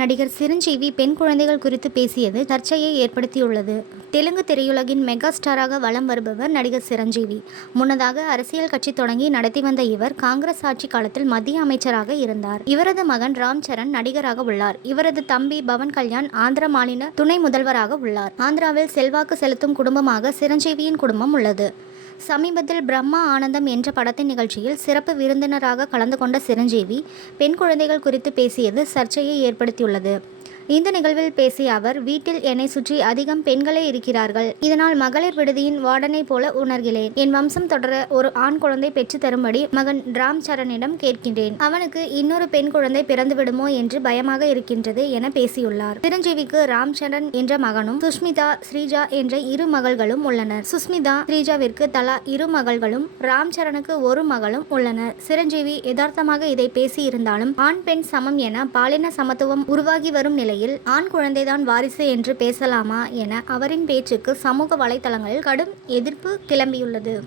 நடிகர் சிரஞ்சீவி பெண் குழந்தைகள் குறித்து பேசியது சர்ச்சையை ஏற்படுத்தியுள்ளது. தெலுங்கு திரையுலகின் மெகா ஸ்டாராக வலம் வருபவர் நடிகர் சிரஞ்சீவி. முன்னதாக அரசியல் கட்சி தொடங்கி நடத்தி வந்த இவர் காங்கிரஸ் ஆட்சி காலத்தில் மத்திய அமைச்சராக இருந்தார். இவரது மகன் ராம் சரண் நடிகராக உள்ளார். இவரது தம்பி பவன் கல்யாண் ஆந்திர மாநில துணை முதல்வராக உள்ளார். ஆந்திராவில் செல்வாக்கு செலுத்தும் குடும்பமாக சிரஞ்சீவியின் குடும்பம் உள்ளது. சமீபத்தில் பிரம்மா ஆனந்தம் என்ற படத்தின் நிகழ்ச்சியில் சிறப்பு விருந்தினராக கலந்து கொண்ட சிரஞ்சீவி பெண் குழந்தைகள் குறித்து பேசியது சர்ச்சையை ஏற்படுத்தியுள்ளது. இந்த நிகழ்வில் பேசிய அவர் வீட்டில் என்னை சுற்றி அதிகம் பெண்களே இருக்கிறார்கள். இதனால் மகளிர் விடுதியின் வார்டனை போல உணர்கிறேன். என் வம்சம் தொடர ஒரு ஆண் குழந்தை பெற்று தரும்படி மகன் ராம் சரணிடம் கேட்கின்றேன். அவனுக்கு இன்னொரு பெண் குழந்தை பிறந்து விடுமோ என்று பயமாக இருக்கின்றது என பேசியுள்ளார். சிரஞ்சீவிக்கு ராம் சரண் என்ற மகனும் சுஷ்மிதா ஸ்ரீஜா என்ற இரு மகள்களும் உள்ளனர். சுஷ்மிதா ஸ்ரீஜாவிற்கு தலா இரு மகள்களும் ராம் சரணுக்கு ஒரு மகளும் உள்ளனர். சிரஞ்சீவி யதார்த்தமாக இதை பேசியிருந்தாலும் ஆண் பெண் சமம் என பாலின சமத்துவம் உருவாகி வரும் நிலை நிலையில் ஆண் குழந்தைதான் வாரிசு என்று பேசலாமா என அவரின் பேச்சுக்கு சமூக வலைதளங்களில் கடும் எதிர்ப்பு கிளம்பியுள்ளது.